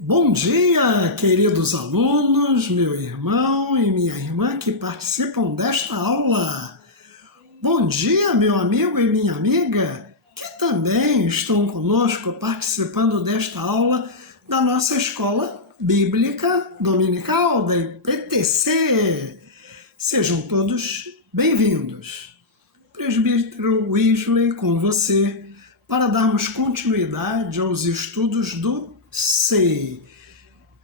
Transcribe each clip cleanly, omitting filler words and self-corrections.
Bom dia, queridos alunos, meu irmão e minha irmã que participam desta aula. Bom dia, meu amigo e minha amiga, que também estão conosco participando desta aula da nossa escola bíblica dominical da IPTC. Sejam todos bem-vindos. Presbítero Wesley com você para darmos continuidade aos estudos do SEI,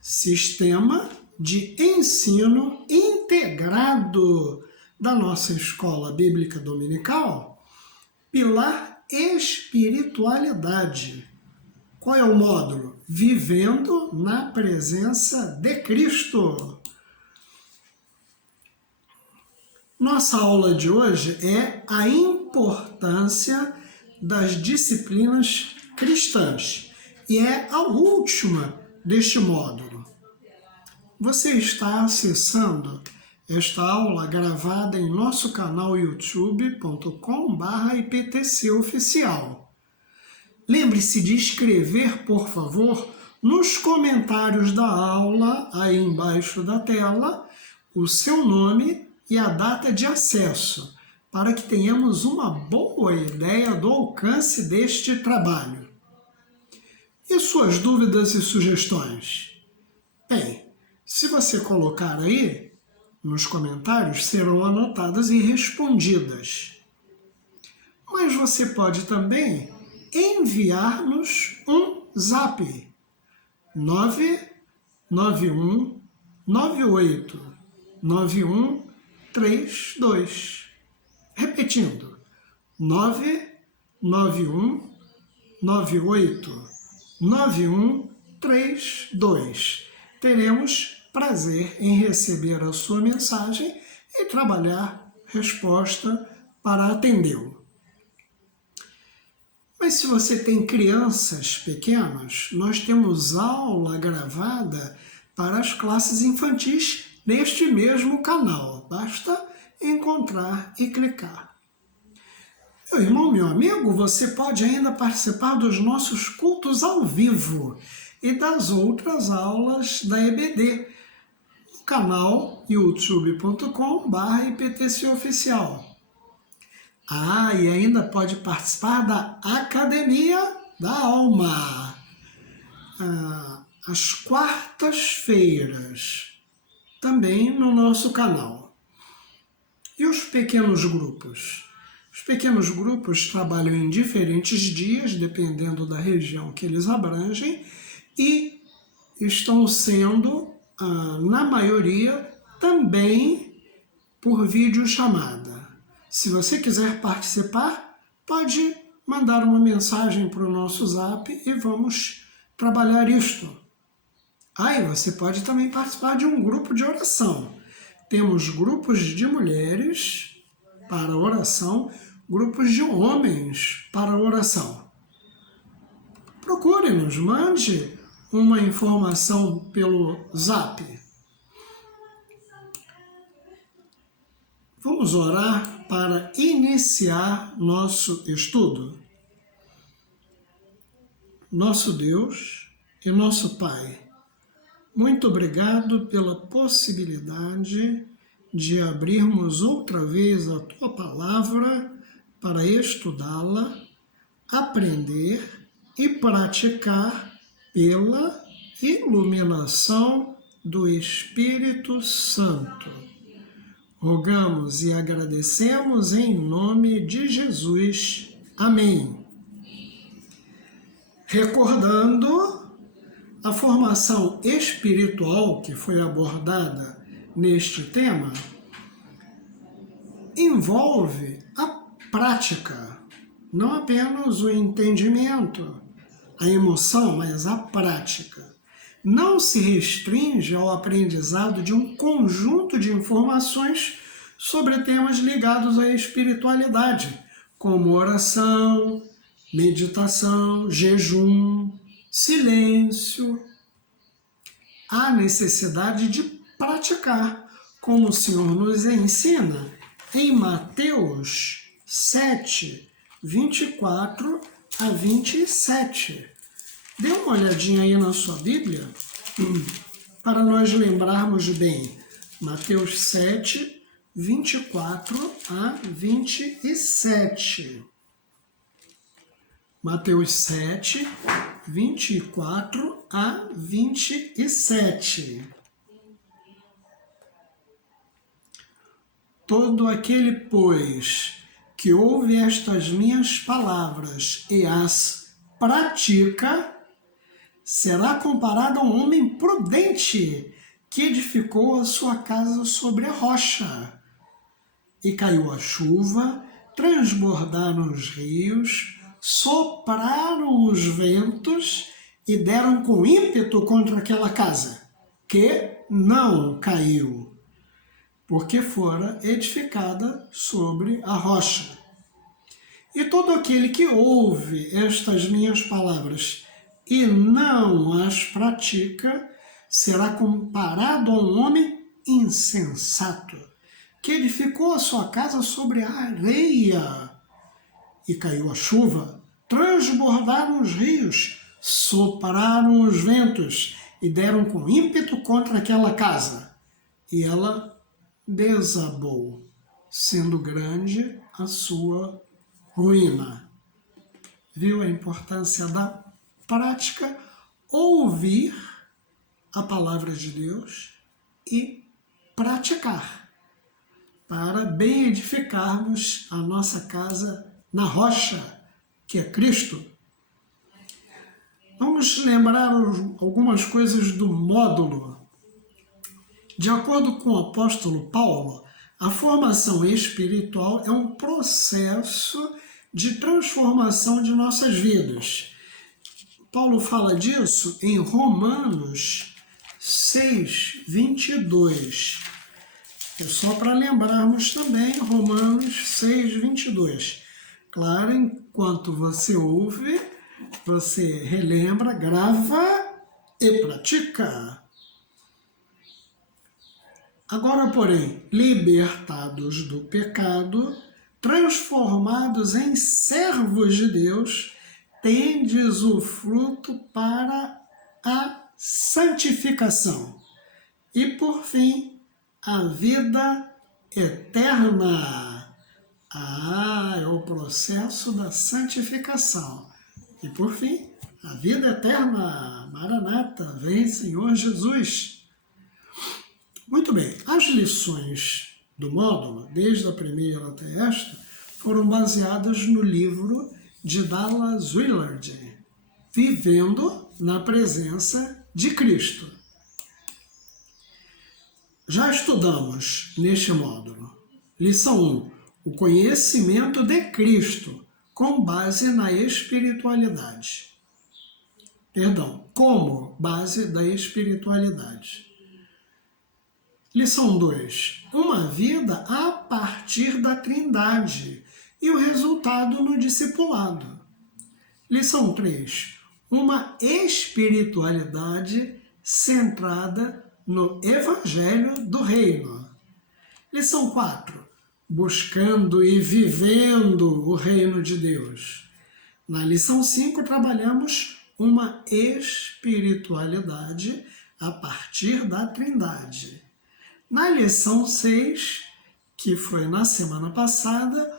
Sistema de Ensino Integrado da nossa Escola Bíblica Dominical, Pilar Espiritualidade. Qual é o módulo? Vivendo na Presença de Cristo. Nossa aula de hoje é a importância das disciplinas cristãs. E é a última deste módulo. Você está acessando esta aula gravada em nosso canal youtube.com/IPTCoficial. Lembre-se de escrever, por favor, nos comentários da aula, aí embaixo da tela, o seu nome e a data de acesso, para que tenhamos uma boa ideia do alcance deste trabalho. E suas dúvidas e sugestões? Bem, se você colocar aí, nos comentários serão anotadas e respondidas. Mas você pode também enviar-nos um zap 991 98 9132. Repetindo, 991 98 9132. Teremos prazer em receber a sua mensagem e trabalhar resposta para atendê-lo. Mas se você tem crianças pequenas, nós temos aula gravada para as classes infantis neste mesmo canal. Basta encontrar e clicar. Meu irmão, meu amigo, você pode ainda participar dos nossos cultos ao vivo e das outras aulas da EBD no canal youtube.com/IPTCoficial. E ainda pode participar da Academia da Alma, às quartas-feiras, também no nosso canal. E os pequenos grupos? Os pequenos grupos trabalham em diferentes dias, dependendo da região que eles abrangem, e estão sendo, na maioria, também por videochamada. Se você quiser participar, pode mandar uma mensagem para o nosso zap e vamos trabalhar isto. E você pode também participar de um grupo de oração. Temos grupos de mulheres para oração, grupos de homens para oração. Procure-nos, mande uma informação pelo zap. Vamos orar para iniciar nosso estudo. Nosso Deus e nosso Pai, muito obrigado pela possibilidade de abrirmos outra vez a Tua Palavra para estudá-la, aprender e praticar pela iluminação do Espírito Santo. Rogamos e agradecemos em nome de Jesus. Amém. Recordando a formação espiritual que foi abordada neste tema, envolve a prática, não apenas o entendimento, a emoção, mas a prática. Não se restringe ao aprendizado de um conjunto de informações sobre temas ligados à espiritualidade, como oração, meditação, jejum, silêncio. Há necessidade de praticar, como o Senhor nos ensina em Mateus 7, 24 a 27. Dê uma olhadinha aí na sua Bíblia para nós lembrarmos bem. Mateus 7, 24 a 27. Mateus 7, 24 a 27. Todo aquele, pois, que ouve estas minhas palavras e as pratica, será comparado a um homem prudente que edificou a sua casa sobre a rocha. E caiu a chuva, transbordaram os rios, sopraram os ventos e deram com ímpeto contra aquela casa, que não caiu, porque fora edificada sobre a rocha. E todo aquele que ouve estas minhas palavras e não as pratica, será comparado a um homem insensato, que edificou a sua casa sobre a areia. E caiu a chuva, transbordaram os rios, sopraram os ventos e deram com ímpeto contra aquela casa. E ela desabou, sendo grande a sua ruína. Viu a importância da prática? Ouvir a palavra de Deus e praticar, para bem edificarmos a nossa casa na rocha, que é Cristo. Vamos lembrar algumas coisas do módulo. De acordo com o apóstolo Paulo, a formação espiritual é um processo de transformação de nossas vidas. Paulo fala disso em Romanos 6, 22. É só para lembrarmos também, Romanos 6, 22. Claro, enquanto você ouve, você relembra, grava e pratica. Agora, porém, libertados do pecado, transformados em servos de Deus, tendes o fruto para a santificação. E, por fim, a vida eterna. É o processo da santificação. E, por fim, a vida eterna. Maranata, vem Senhor Jesus. Muito bem, as lições do módulo, desde a primeira até esta, foram baseadas no livro de Dallas Willard, Vivendo na Presença de Cristo. Já estudamos neste módulo. Lição 1. O conhecimento de Cristo com base na espiritualidade. Como base da espiritualidade. Lição 2. Uma vida a partir da Trindade e o resultado no discipulado. Lição 3. Uma espiritualidade centrada no Evangelho do Reino. Lição 4. Buscando e vivendo o Reino de Deus. Na lição 5, trabalhamos uma espiritualidade a partir da Trindade. Na lição 6, que foi na semana passada,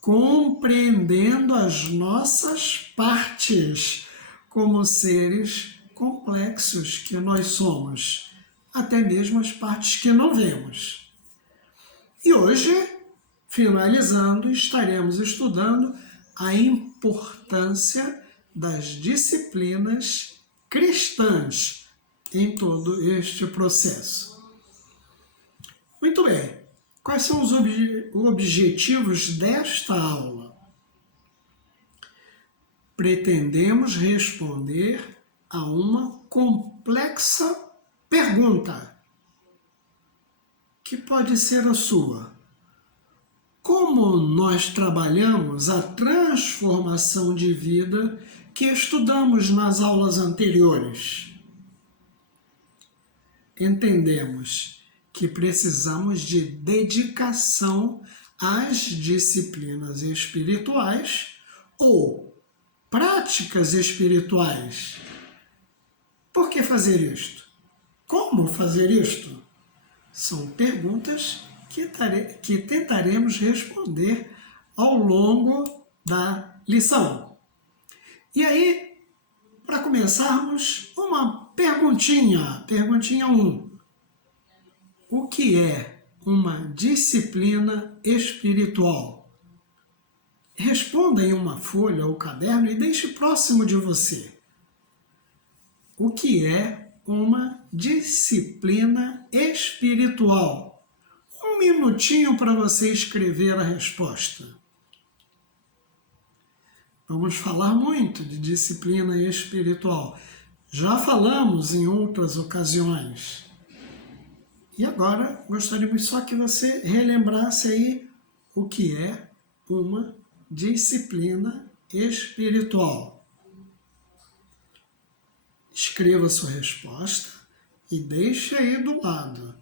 compreendendo as nossas partes como seres complexos que nós somos, até mesmo as partes que não vemos. E hoje, finalizando, estaremos estudando a importância das disciplinas cristãs em todo este processo. Muito bem, quais são os objetivos desta aula? Pretendemos responder a uma complexa pergunta, que pode ser a sua. Como nós trabalhamos a transformação de vida que estudamos nas aulas anteriores? Entendemos que precisamos de dedicação às disciplinas espirituais ou práticas espirituais Por que fazer isto? Como fazer isto? São perguntas que tentaremos responder ao longo da lição. E aí, para começarmos, uma perguntinha. Perguntinha 1. O que é uma disciplina espiritual? Responda em uma folha ou caderno e deixe próximo de você. O que é uma disciplina espiritual? Um minutinho para você escrever a resposta. Vamos falar muito de disciplina espiritual. Já falamos em outras ocasiões. E agora gostaríamos só que você relembrasse aí o que é uma disciplina espiritual. Escreva sua resposta e deixe aí do lado.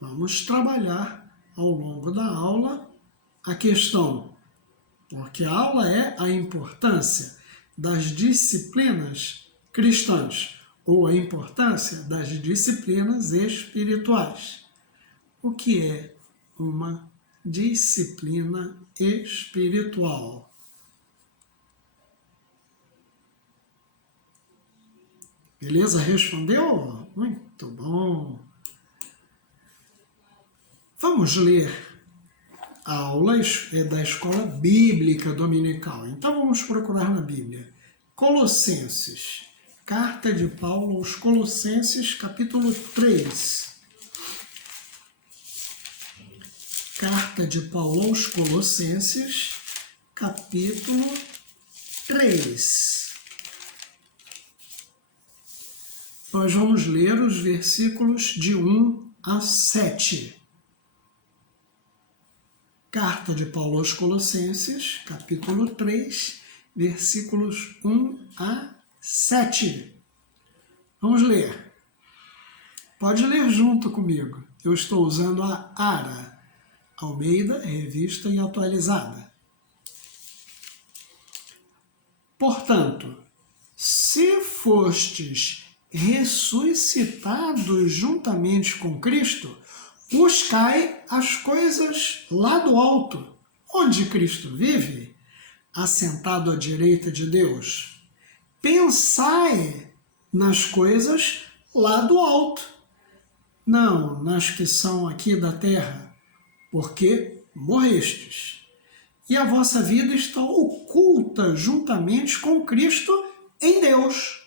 Vamos trabalhar ao longo da aula a questão, porque a aula é a importância das disciplinas cristãs ou a importância das disciplinas espirituais. O que é uma disciplina espiritual? Beleza? Respondeu? Muito bom. Vamos ler aulas da Escola Bíblica Dominical. Então vamos procurar na Bíblia. Colossenses. Carta de Paulo aos Colossenses, capítulo 3. Carta de Paulo aos Colossenses, capítulo 3. Nós vamos ler os versículos de 1 a 7. Carta de Paulo aos Colossenses, capítulo 3, versículos 1 a 7. Vamos ler. Pode ler junto comigo. Eu estou usando a ARA, Almeida, Revista e Atualizada. Portanto, se fostes ressuscitados juntamente com Cristo, buscai as coisas lá do alto, onde Cristo vive, assentado à direita de Deus. Pensai nas coisas lá do alto, não nas que são aqui da terra, porque morrestes, e a vossa vida está oculta juntamente com Cristo em Deus.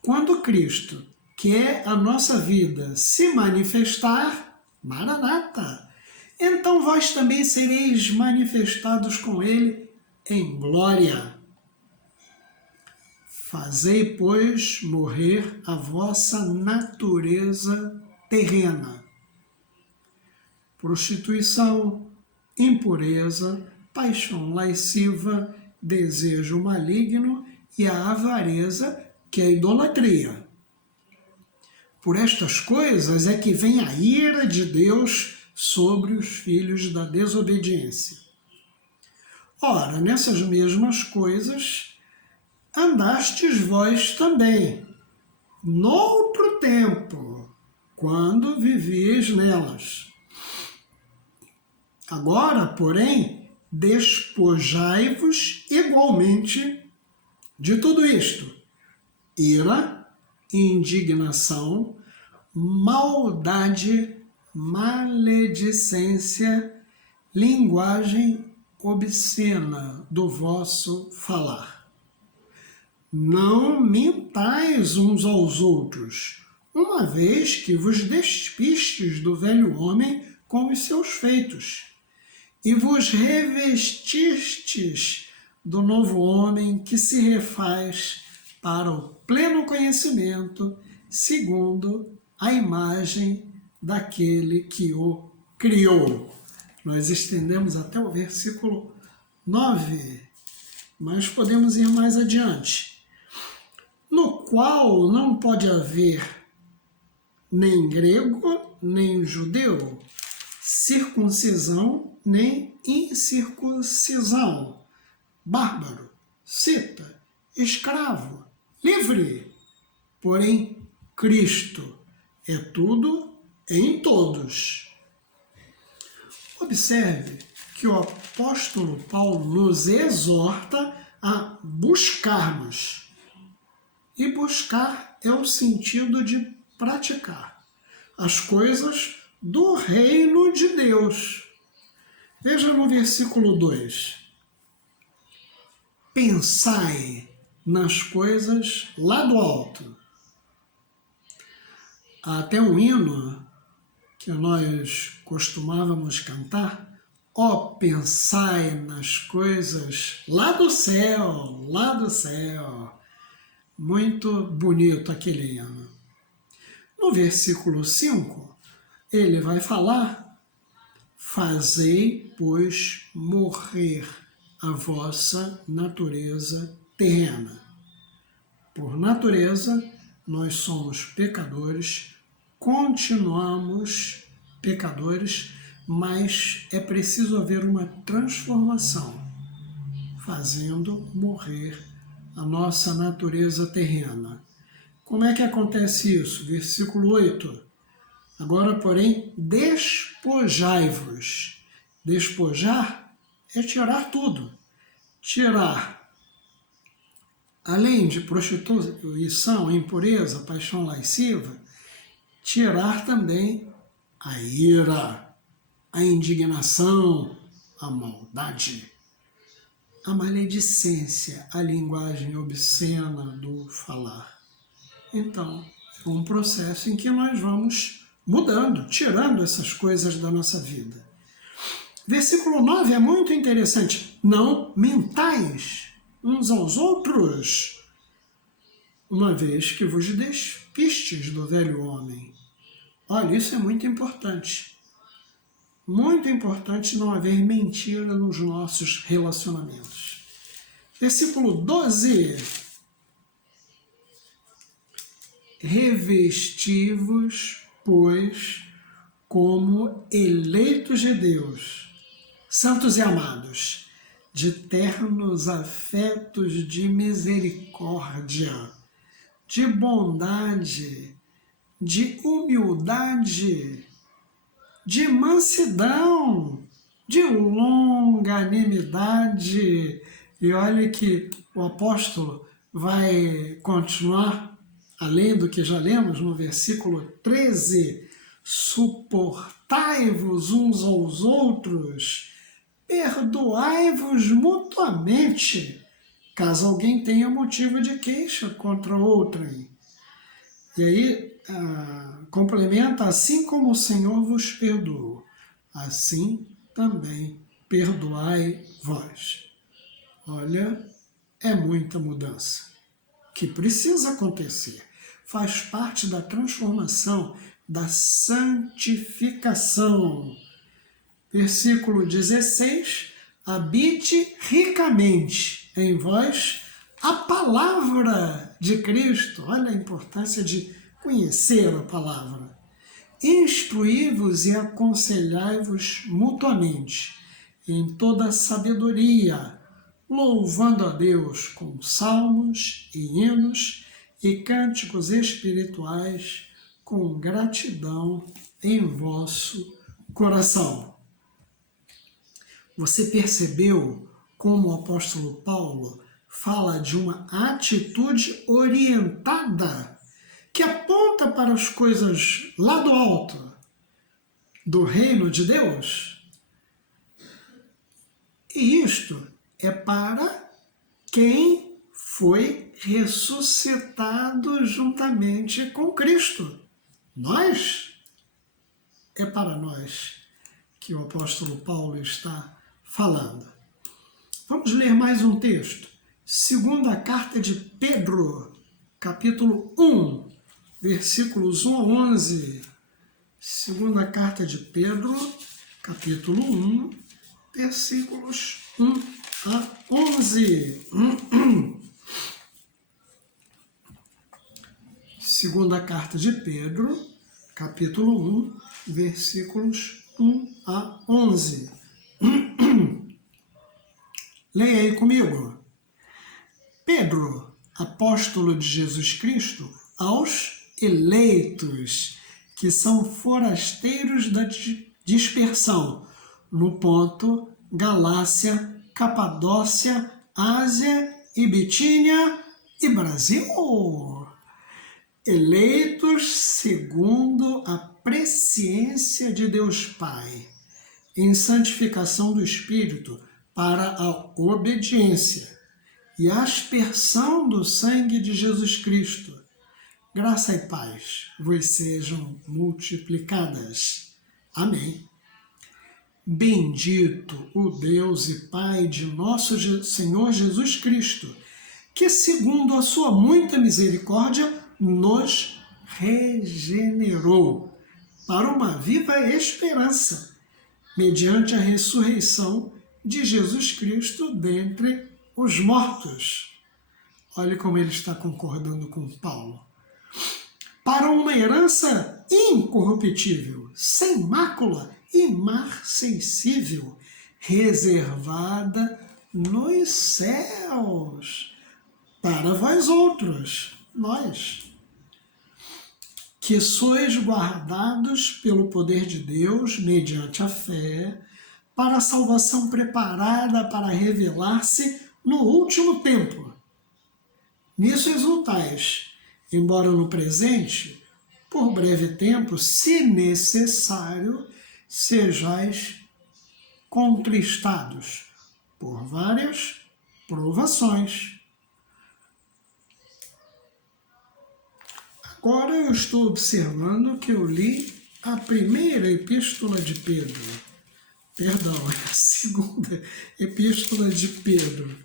Quando Cristo quer a nossa vida se manifestar, Maranata, então vós também sereis manifestados com Ele em glória. Fazei, pois, morrer a vossa natureza terrena. Prostituição, impureza, paixão lasciva, desejo maligno e a avareza, que é a idolatria. Por estas coisas é que vem a ira de Deus sobre os filhos da desobediência. Ora, nessas mesmas coisas andastes vós também, noutro tempo, quando vivíeis nelas. Agora, porém, despojai-vos igualmente de tudo isto: ira, indignação, maldade, maledicência, linguagem obscena do vosso falar. Não mintais uns aos outros, uma vez que vos despistes do velho homem com os seus feitos, e vos revestistes do novo homem que se refaz para o pleno conhecimento, segundo a imagem daquele que o criou. Nós estendemos até o versículo 9, mas podemos ir mais adiante. No qual não pode haver nem grego, nem judeu, circuncisão, nem incircuncisão, bárbaro, cita, escravo, livre, porém Cristo é tudo em todos. Observe que o apóstolo Paulo nos exorta a buscarmos. E buscar é o sentido de praticar as coisas do reino de Deus. Veja no versículo 2. Pensai nas coisas lá do alto. Há até um hino que nós costumávamos cantar. Ó, pensai nas coisas lá do céu, lá do céu. Muito bonito aquele hino. No versículo 5, ele vai falar: fazei, pois, morrer a vossa natureza terrena. Por natureza, nós somos pecadores, continuamos pecadores, mas é preciso haver uma transformação, fazendo morrer a nossa natureza terrena. Como é que acontece isso? Versículo 8. Agora, porém, despojai-vos. Despojar é tirar tudo. Tirar, além de prostituição, impureza, paixão lasciva, tirar também a ira, a indignação, a maldade, a maledicência, a linguagem obscena do falar. Então, é um processo em que nós vamos mudando, tirando essas coisas da nossa vida. Versículo 9 é muito interessante. Não mentais uns aos outros, uma vez que vos despistes do velho homem. Olha, isso é muito importante. Muito importante não haver mentira nos nossos relacionamentos. Versículo 12. Revesti-vos, pois, como eleitos de Deus, santos e amados, de ternos afetos de misericórdia, de bondade, de humildade, de mansidão, de longanimidade. E olha que o apóstolo vai continuar, além do que já lemos no versículo 13, suportai-vos uns aos outros, perdoai-vos mutuamente, caso alguém tenha motivo de queixa contra outrem. E aí, complementa, assim como o Senhor vos perdoou, assim também perdoai vós. Olha, é muita mudança que precisa acontecer. Faz parte da transformação, da santificação. Versículo 16, habite ricamente em vós a palavra de Cristo. Olha a importância de conhecer a palavra. Instruí-vos e aconselhai-vos mutuamente em toda sabedoria, louvando a Deus com salmos e hinos e cânticos espirituais com gratidão em vosso coração. Você percebeu como o apóstolo Paulo fala de uma atitude orientada que aponta para as coisas lá do alto, do reino de Deus? E isto é para quem foi ressuscitado juntamente com Cristo. Nós, é para nós que o apóstolo Paulo está falando. Vamos ler mais um texto. Segunda carta de Pedro, capítulo 1, versículos 1 a 11. Segunda carta de Pedro, capítulo 1, versículos 1 a 11. Segunda carta de Pedro, capítulo 1, versículos 1 a 11. Leia aí comigo. Pedro, apóstolo de Jesus Cristo, aos eleitos, que são forasteiros da dispersão, no Ponto, Galácia, Capadócia, Ásia e Bitínia e Brasil. Eleitos segundo a presciência de Deus Pai, em santificação do Espírito, para a obediência e aspersão do sangue de Jesus Cristo. Graça e paz vos sejam multiplicadas. Amém. Bendito o Deus e Pai de nosso Senhor Jesus Cristo, que segundo a sua muita misericórdia nos regenerou para uma viva esperança, mediante a ressurreição de Jesus Cristo dentre os mortos. Olha como ele está concordando com Paulo. Para uma herança incorruptível, sem mácula, imarcessível, reservada nos céus, para vós outros, nós, que sois guardados pelo poder de Deus, mediante a fé, para a salvação preparada para revelar-se no último tempo. Nisso exultais, embora no presente, por breve tempo, se necessário, sejais contristados por várias provações. Agora eu estou observando que eu li a primeira epístola de Pedro. Perdão, é a segunda epístola de Pedro.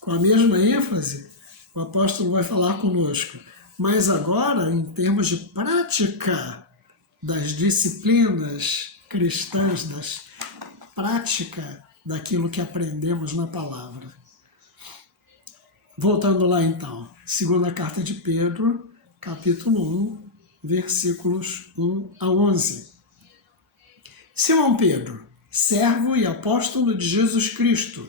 Com a mesma ênfase, o apóstolo vai falar conosco. Mas agora, em termos de prática das disciplinas cristãs, das prática daquilo que aprendemos na palavra. Voltando lá então, segunda carta de Pedro, capítulo 1, versículos 1 a 11. Simão Pedro, servo e apóstolo de Jesus Cristo,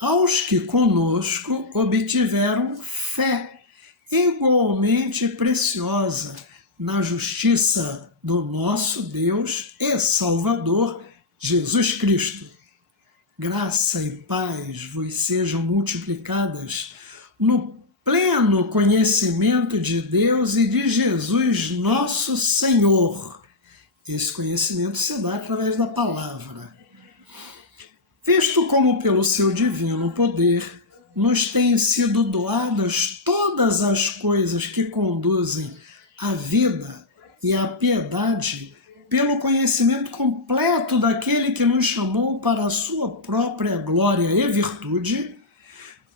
aos que conosco obtiveram fé igualmente preciosa na justiça do nosso Deus e Salvador Jesus Cristo. Graça e paz vos sejam multiplicadas no pleno conhecimento de Deus e de Jesus nosso Senhor. Esse conhecimento se dá através da palavra. Visto como pelo seu divino poder nos têm sido doadas todas as coisas que conduzem à vida e à piedade, pelo conhecimento completo daquele que nos chamou para a sua própria glória e virtude,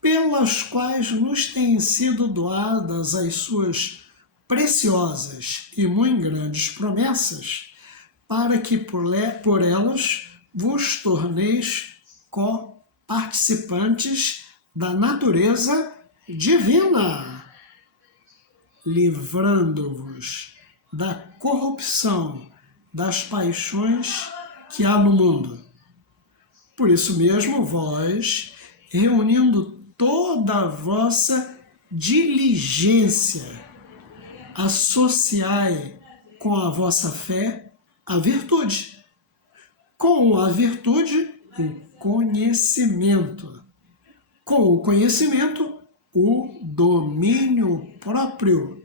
pelas quais nos têm sido doadas as suas preciosas e muito grandes promessas, para que por elas vos torneis co-participantes da natureza divina, livrando-vos da corrupção das paixões que há no mundo. Por isso mesmo, vós, reunindo toda a vossa diligência, associai com a vossa fé a virtude, com a virtude o conhecimento, com o conhecimento o domínio próprio,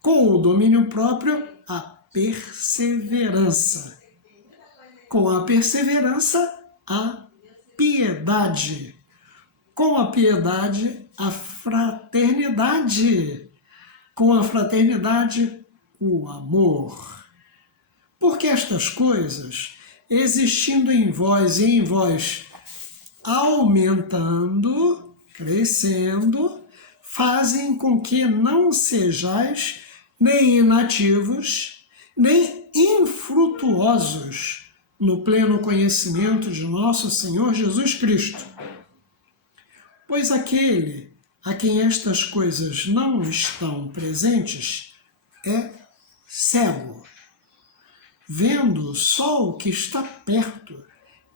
com o domínio próprio a perseverança, com a perseverança a piedade, com a piedade a fraternidade, com a fraternidade o amor. Porque estas coisas, existindo em vós e em vós, aumentando, crescendo, fazem com que não sejais nem inativos, nem infrutuosos no pleno conhecimento de nosso Senhor Jesus Cristo. Pois aquele a quem estas coisas não estão presentes é cego, vendo só o que está perto,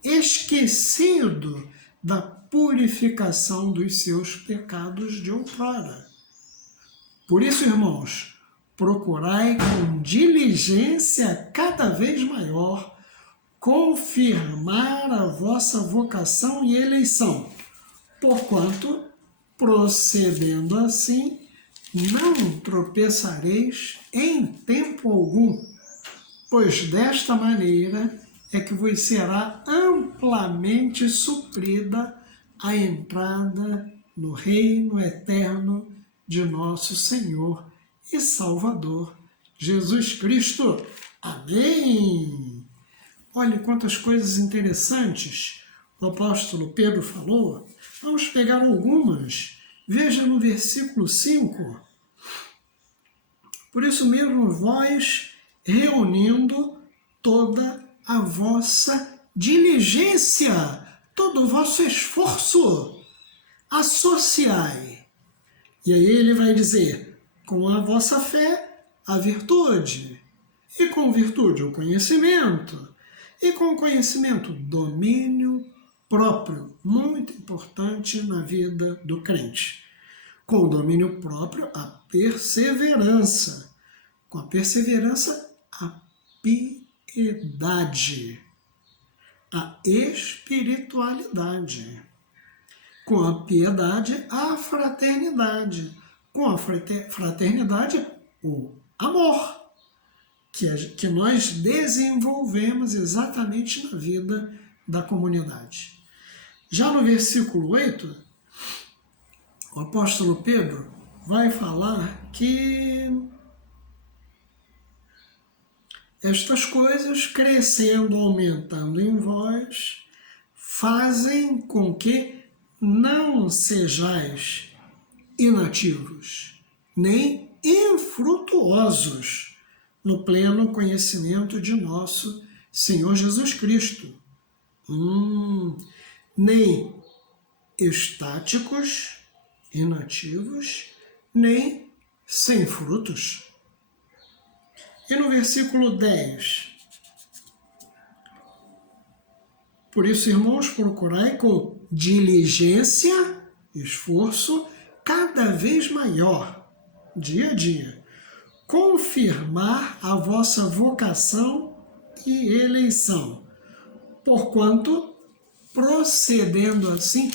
esquecido da purificação dos seus pecados de outrora. Por isso, irmãos, procurai com diligência cada vez maior confirmar a vossa vocação e eleição, porquanto, procedendo assim, não tropeçareis em tempo algum, pois desta maneira é que vos será amplamente suprida a entrada no reino eterno de nosso Senhor e Salvador Jesus Cristo. Amém! Olha quantas coisas interessantes o apóstolo Pedro falou. Vamos pegar algumas. Veja no versículo 5. Por isso mesmo, vós, reunindo toda a vossa diligência, todo o vosso esforço, associai. E aí ele vai dizer, com a vossa fé, a virtude, e com virtude o conhecimento, e com o conhecimento, domínio próprio, muito importante na vida do crente. Com o domínio próprio, a perseverança. Com a perseverança, a piedade. A espiritualidade. Com a piedade, a fraternidade. Com a fraternidade, o amor, que nós desenvolvemos exatamente na vida da comunidade. Já no versículo 8, o apóstolo Pedro vai falar que estas coisas, crescendo, aumentando em vós, fazem com que não sejais inativos, nem infrutuosos no pleno conhecimento de nosso Senhor Jesus Cristo, nem estáticos, inativos, nem sem frutos. E no versículo 10, por isso, irmãos, procurai com diligência, esforço, cada vez maior, dia a dia, confirmar a vossa vocação e eleição, porquanto, procedendo assim,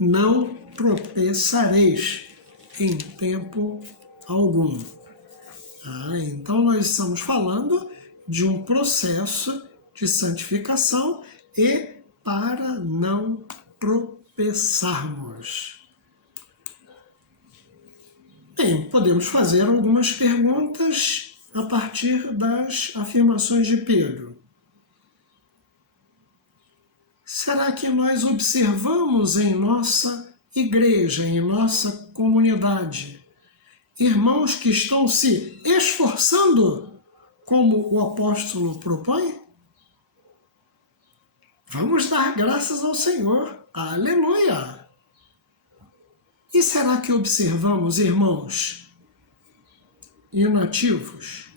não tropeçareis em tempo algum. Então nós estamos falando de um processo de santificação e para não tropeçarmos. Bem, podemos fazer algumas perguntas a partir das afirmações de Pedro. Será que nós observamos em nossa igreja, em nossa comunidade, irmãos que estão se esforçando, como o apóstolo propõe? Vamos dar graças ao Senhor. Aleluia! E será que observamos, irmãos, inativos,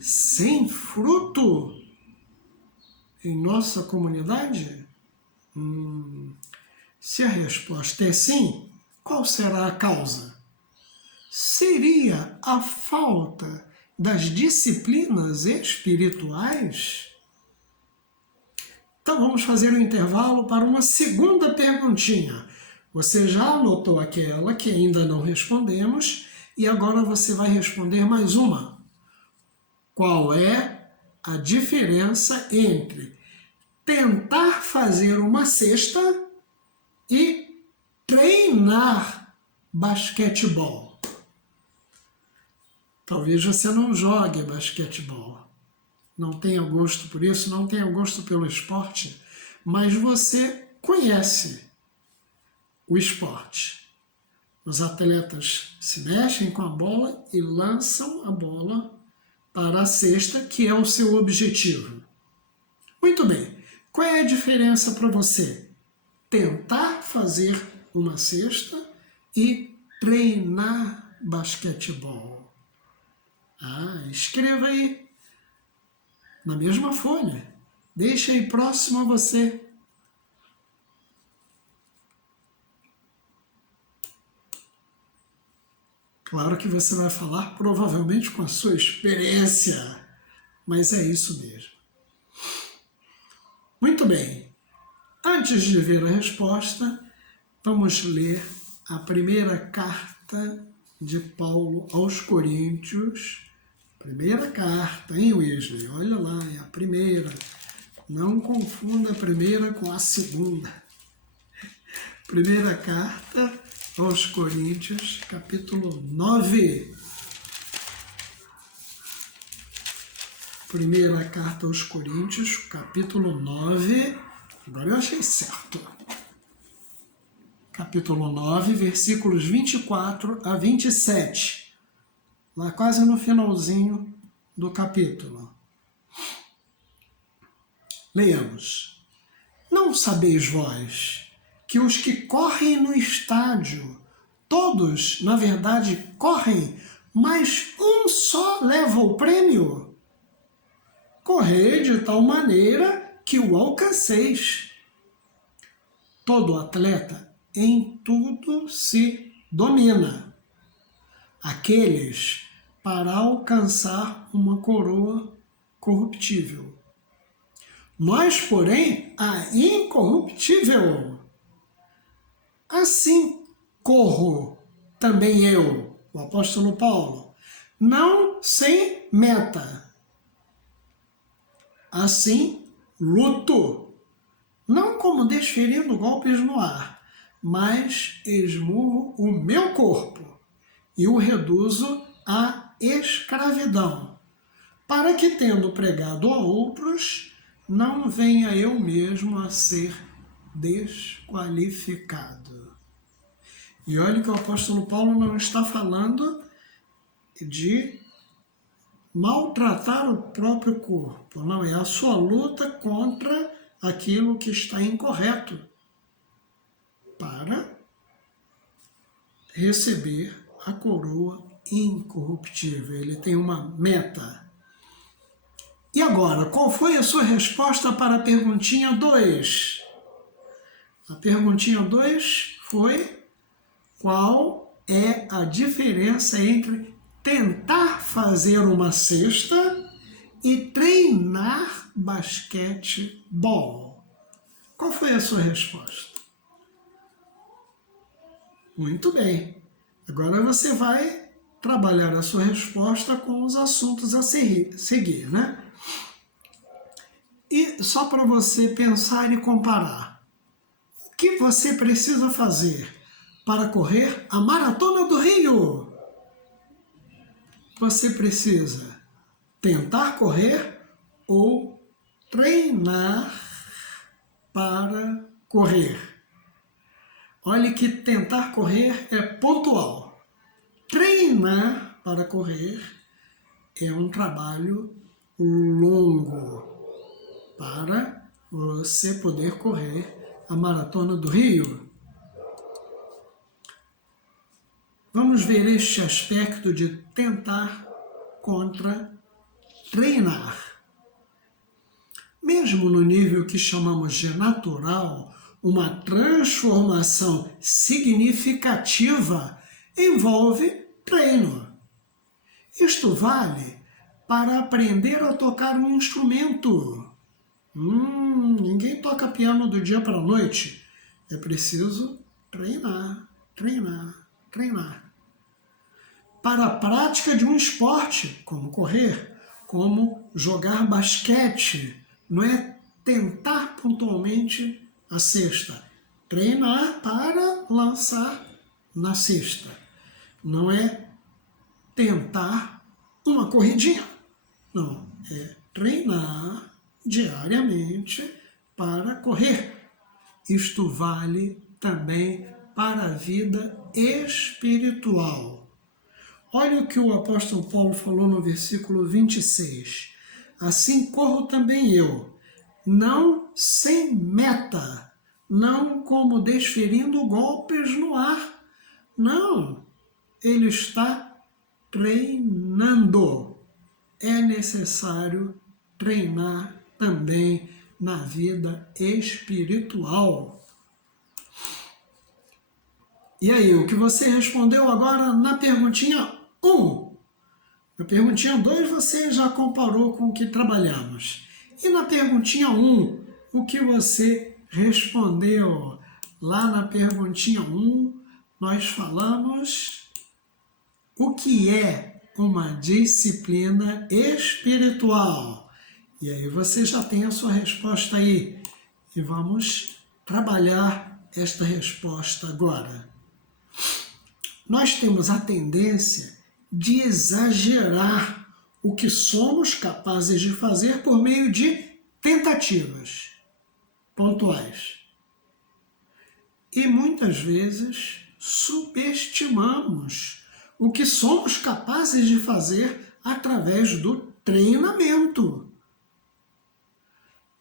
sem fruto em nossa comunidade? Se a resposta é sim, qual será a causa? Seria a falta das disciplinas espirituais? Então vamos fazer um intervalo para uma segunda perguntinha. Você já anotou aquela que ainda não respondemos e agora você vai responder mais uma. Qual é a diferença entre tentar fazer uma cesta e treinar basquetebol? Talvez você não jogue basquetebol, não tenha gosto por isso, não tenha gosto pelo esporte, mas você conhece o esporte. Os atletas se mexem com a bola e lançam a bola para a cesta, que é o seu objetivo. Muito bem, qual é a diferença para você? Tentar fazer uma cesta e treinar basquetebol. Escreva aí na mesma folha. Deixa aí próximo a você. Claro que você vai falar provavelmente com a sua experiência, mas é isso mesmo. Muito bem. Antes de ver a resposta, vamos ler a primeira carta de Paulo aos Coríntios. Primeira carta, hein, Wesley? Olha lá, é a primeira. Não confunda a primeira com a segunda. Primeira carta aos Coríntios, capítulo 9. Primeira carta aos Coríntios, capítulo 9. Agora eu achei certo. Capítulo 9, versículos 24 a 27. Lá quase no finalzinho do capítulo. Leiamos. Não sabeis vós que os que correm no estádio, todos, na verdade, correm, mas um só leva o prêmio? Correi de tal maneira que o alcanceis. Todo atleta em tudo se domina. Aqueles para alcançar uma coroa corruptível. Nós, porém, a incorruptível. Assim corro também eu, o apóstolo Paulo, não sem meta. Assim luto, não como desferindo golpes no ar, mas esmurro o meu corpo e o reduzo à escravidão, para que, tendo pregado a outros, não venha eu mesmo a ser desqualificado. E olha que o apóstolo Paulo não está falando de maltratar o próprio corpo, não, é a sua luta contra aquilo que está incorreto para receber a coroa incorruptível. Ele tem uma meta. E agora, qual foi a sua resposta para a perguntinha 2? A perguntinha 2 foi: qual é a diferença entre tentar fazer uma cesta e treinar basquetebol? Qual foi a sua resposta? Muito bem. Agora você vai trabalhar a sua resposta com os assuntos a seguir, né? E só para você pensar e comparar, o que você precisa fazer para correr a Maratona do Rio? Você precisa tentar correr ou treinar para correr. Olhe que tentar correr é pontual. Treinar para correr é um trabalho longo para você poder correr a Maratona do Rio. Vamos ver este aspecto de tentar contra treinar. Mesmo no nível que chamamos de natural, uma transformação significativa envolve treino. Isto vale para aprender a tocar um instrumento. Ninguém toca piano do dia para a noite. É preciso treinar, treinar, treinar. Para a prática de um esporte, como correr, como jogar basquete, não é tentar pontualmente a cesta. Treinar para lançar na cesta. Não é tentar uma corridinha. Não, é treinar diariamente para correr. Isto vale também para a vida espiritual. Olha o que o apóstolo Paulo falou no versículo 26. Assim corro também eu, não sem meta, não como desferindo golpes no ar. Não, ele está treinando. É necessário treinar também na vida espiritual. E aí, o que você respondeu agora na perguntinha 1? Na perguntinha 2 você já comparou com o que trabalhamos. E na perguntinha 1, o que você respondeu? Lá na perguntinha 1, nós falamos o que é uma disciplina espiritual. E aí você já tem a sua resposta aí. E vamos trabalhar esta resposta agora. Nós temos a tendência de exagerar o que somos capazes de fazer por meio de tentativas pontuais. E muitas vezes subestimamos o que somos capazes de fazer através do treinamento.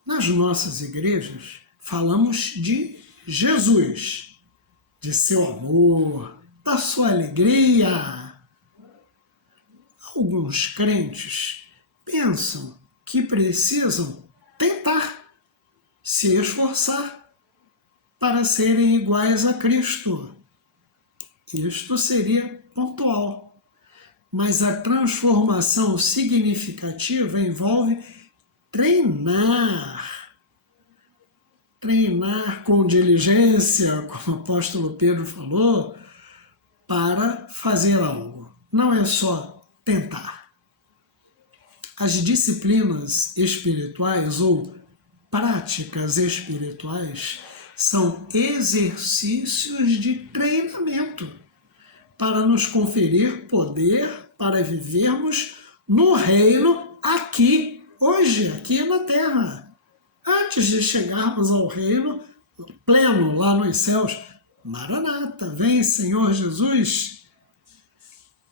Nas nossas igrejas, falamos de Jesus, de seu amor, da sua alegria. Alguns crentes pensam que precisam tentar, se esforçar para serem iguais a Cristo. Isto seria pontual. Mas a transformação significativa envolve treinar. Treinar com diligência, como o apóstolo Pedro falou, para fazer algo. Não é só tentar. As disciplinas espirituais ou práticas espirituais são exercícios de treinamento para nos conferir poder para vivermos no reino aqui, hoje, aqui na Terra. Antes de chegarmos ao reino pleno lá nos céus, Maranata, vem Senhor Jesus.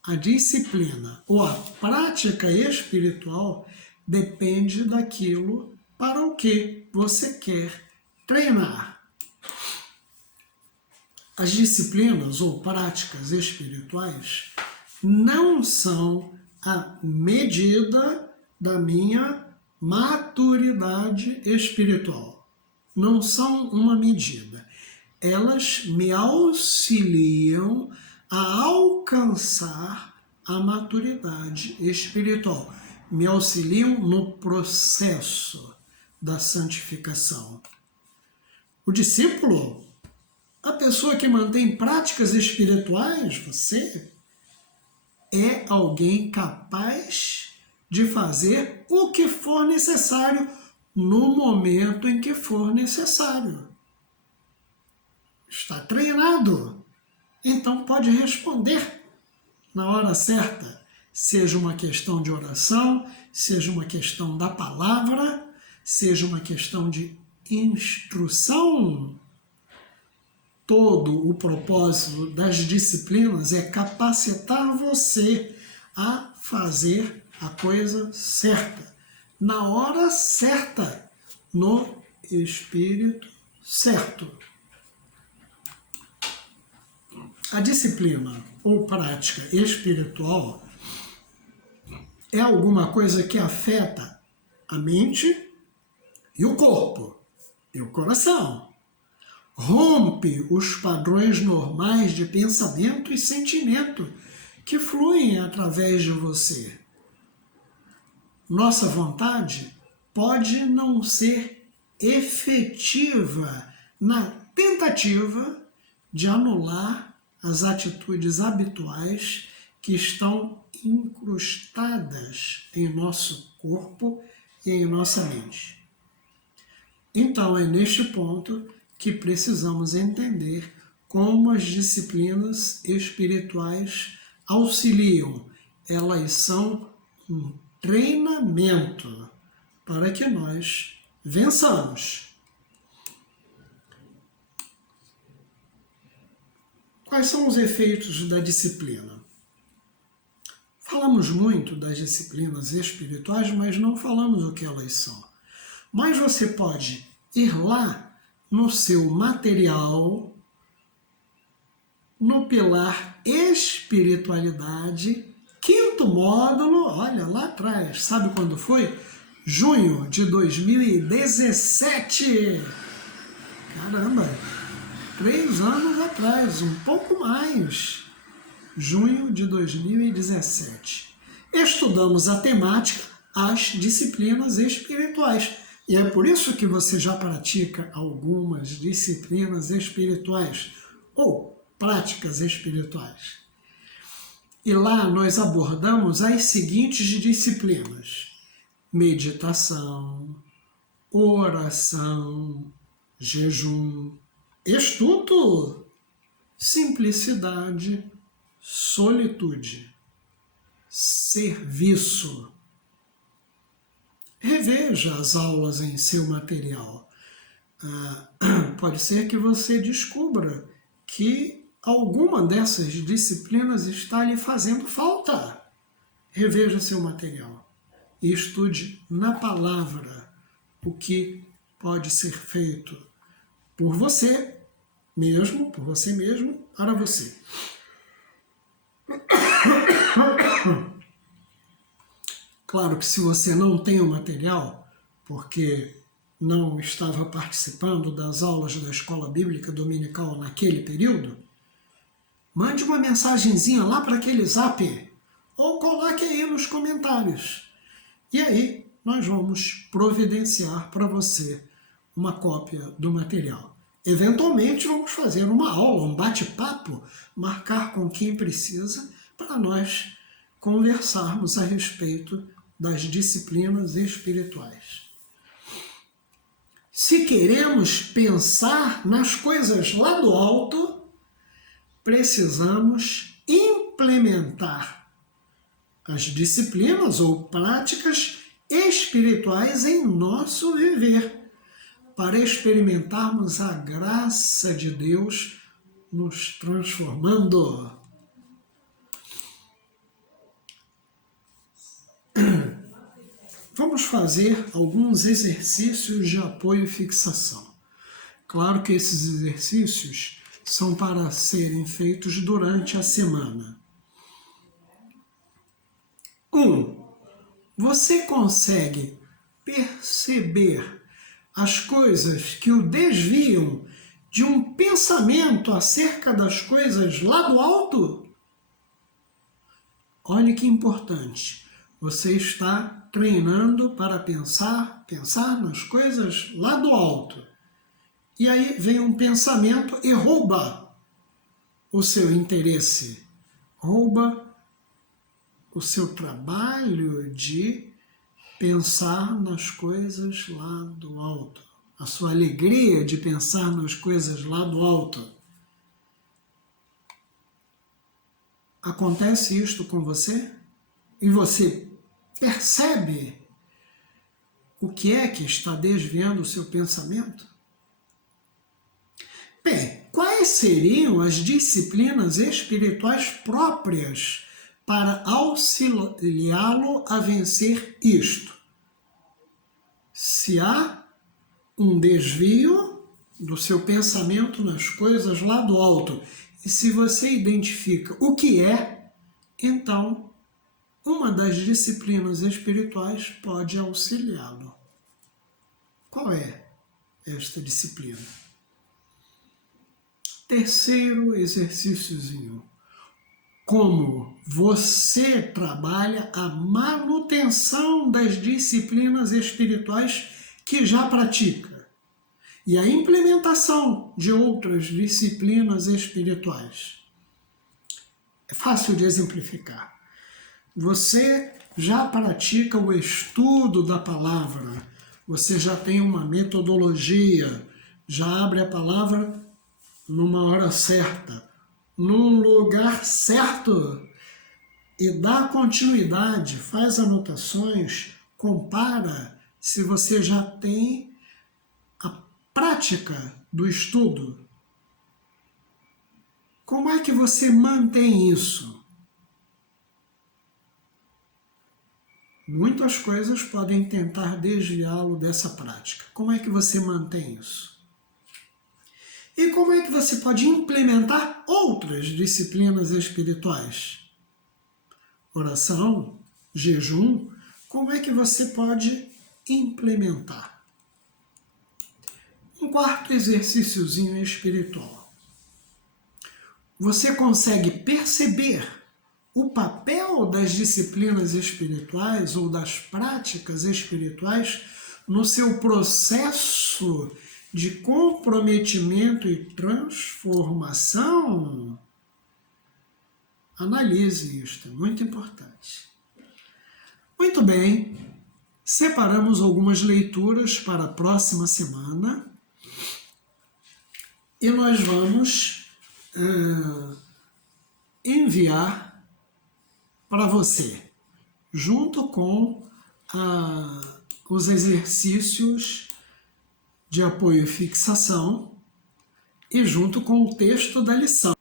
A disciplina ou a prática espiritual depende daquilo para o que você quer treinar. As disciplinas ou práticas espirituais não são a medida da minha maturidade espiritual. Não são uma medida. Elas me auxiliam a alcançar a maturidade espiritual. Me auxiliam no processo da santificação. O discípulo, a pessoa que mantém práticas espirituais, você, é alguém capaz de fazer o que for necessário no momento em que for necessário. Está treinado, então pode responder na hora certa, seja uma questão de oração, seja uma questão da palavra, seja uma questão de instrução. Todo o propósito das disciplinas é capacitar você a fazer a coisa certa, na hora certa, no espírito certo. A disciplina ou prática espiritual é alguma coisa que afeta a mente e o corpo e o coração. Rompe os padrões normais de pensamento e sentimento que fluem através de você. Nossa vontade pode não ser efetiva na tentativa de anular as atitudes habituais que estão incrustadas em nosso corpo e em nossa mente. Então, é neste ponto que precisamos entender como as disciplinas espirituais auxiliam. Elas são um treinamento para que nós vençamos. Quais são os efeitos da disciplina? Falamos muito das disciplinas espirituais, mas não falamos o que elas são. Mas você pode ir lá no seu material, no pilar espiritualidade, 5º módulo, olha lá atrás, sabe quando foi? Junho de 2017. Caramba! 3 anos atrás, um pouco mais, junho de 2017. Estudamos a temática, as disciplinas espirituais. E é por isso que você já pratica algumas disciplinas espirituais ou práticas espirituais. E lá nós abordamos as seguintes disciplinas: meditação, oração, jejum, estudo, simplicidade, solitude, serviço. Reveja as aulas em seu material. Pode ser que você descubra que alguma dessas disciplinas está lhe fazendo falta. Reveja seu material e estude na palavra o que pode ser feito por você mesmo, para você. Claro que se você não tem o material, porque não estava participando das aulas da escola bíblica dominical naquele período, mande uma mensagenzinha lá para aquele zap ou coloque aí nos comentários. E aí nós vamos providenciar para você uma cópia do material. Eventualmente vamos fazer uma aula, um bate-papo, marcar com quem precisa para nós conversarmos a respeito das disciplinas espirituais. Se queremos pensar nas coisas lá do alto, precisamos implementar as disciplinas ou práticas espirituais em nosso viver, para experimentarmos a graça de Deus nos transformando. Vamos fazer alguns exercícios de apoio e fixação. Claro que esses exercícios são para serem feitos durante a semana. 1. Você consegue perceber as coisas que o desviam de um pensamento acerca das coisas lá do alto? Olha que importante. Você está treinando para pensar nas coisas lá do alto. E aí vem um pensamento e rouba o seu interesse, rouba o seu trabalho de pensar nas coisas lá do alto, a sua alegria de pensar nas coisas lá do alto. Acontece isto com você? E você percebe o que é que está desviando o seu pensamento? Bem, quais seriam as disciplinas espirituais próprias para auxiliá-lo a vencer isto? Se há um desvio do seu pensamento nas coisas lá do alto, e se você identifica o que é, então uma das disciplinas espirituais pode auxiliá-lo. Qual é esta disciplina? Terceiro exercíciozinho. Como você trabalha a manutenção das disciplinas espirituais que já pratica e a implementação de outras disciplinas espirituais. É fácil de exemplificar. Você já pratica o estudo da palavra, você já tem uma metodologia, já abre a palavra numa hora certa, num lugar certo, e dá continuidade, faz anotações, compara se você já tem a prática do estudo. Como é que você mantém isso? Muitas coisas podem tentar desviá-lo dessa prática. Como é que você mantém isso? E como é que você pode implementar outras disciplinas espirituais? Oração, jejum, como é que você pode implementar? Um quarto exercíciozinho espiritual. você consegue perceber o papel das disciplinas espirituais ou das práticas espirituais no seu processo de comprometimento e transformação? Analise isto, é muito importante. Muito bem, separamos algumas leituras para a próxima semana e nós vamos enviar para você, junto com os exercícios de apoio e fixação e junto com o texto da lição.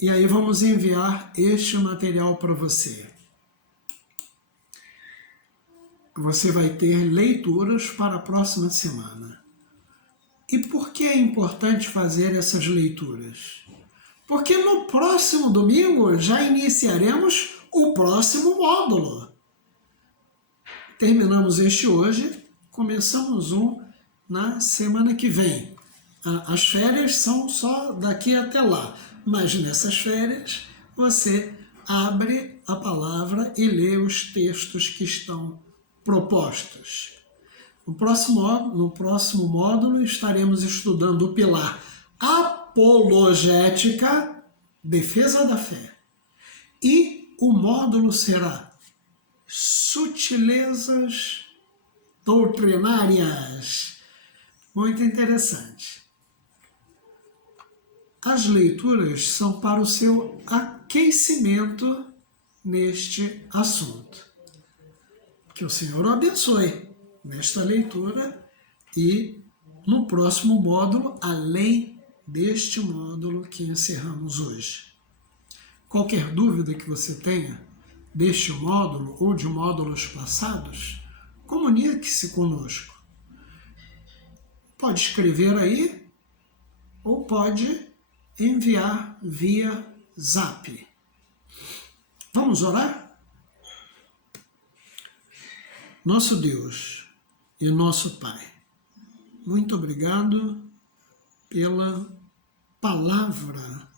E aí vamos enviar este material para você. Você vai ter leituras para a próxima semana. E por que é importante fazer essas leituras? Porque no próximo domingo já iniciaremos o próximo módulo. Terminamos este hoje, começamos um na semana que vem. As férias são só daqui até lá, mas nessas férias você abre a palavra e lê os textos que estão propostos. No próximo módulo estaremos estudando o pilar apologética, defesa da fé. E o módulo será sutilezas doutrinárias. Muito interessante. As leituras são para o seu aquecimento neste assunto. Que o Senhor o abençoe nesta leitura e no próximo módulo, além deste módulo que encerramos hoje. Qualquer dúvida que você tenha deste módulo ou de módulos passados, comunique-se conosco. Pode escrever aí ou pode enviar via Zap. Vamos orar? Nosso Deus e nosso Pai, muito obrigado pela palavra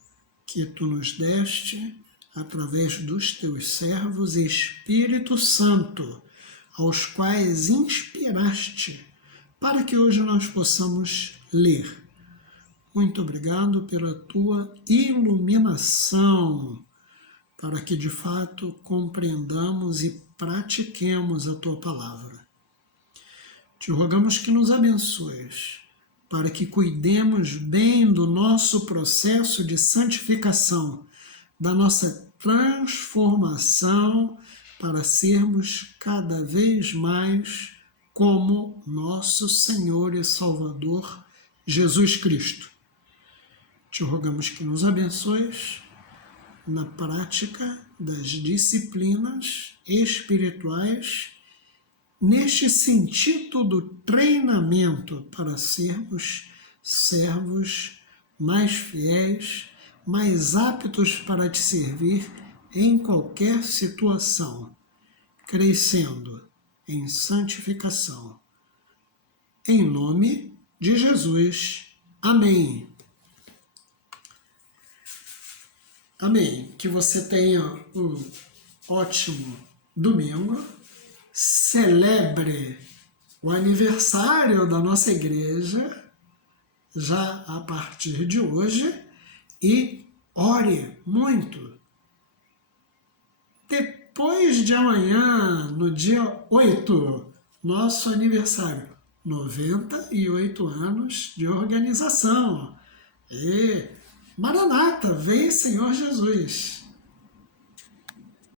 que Tu nos deste através dos Teus servos, Espírito Santo, aos quais inspiraste para que hoje nós possamos ler. Muito obrigado pela Tua iluminação, para que de fato compreendamos e pratiquemos a Tua palavra. Te rogamos que nos abençoes, para que cuidemos bem do nosso processo de santificação, da nossa transformação, para sermos cada vez mais como nosso Senhor e Salvador Jesus Cristo. Te rogamos que nos abençoes na prática das disciplinas espirituais, neste sentido do treinamento para sermos servos mais fiéis, mais aptos para te servir em qualquer situação, crescendo em santificação. Em nome de Jesus. Amém. Amém. Que você tenha um ótimo domingo. Celebre o aniversário da nossa igreja já a partir de hoje e ore muito. Depois de amanhã, no dia 8, nosso aniversário, 98 anos de organização. E Maranata, vem Senhor Jesus!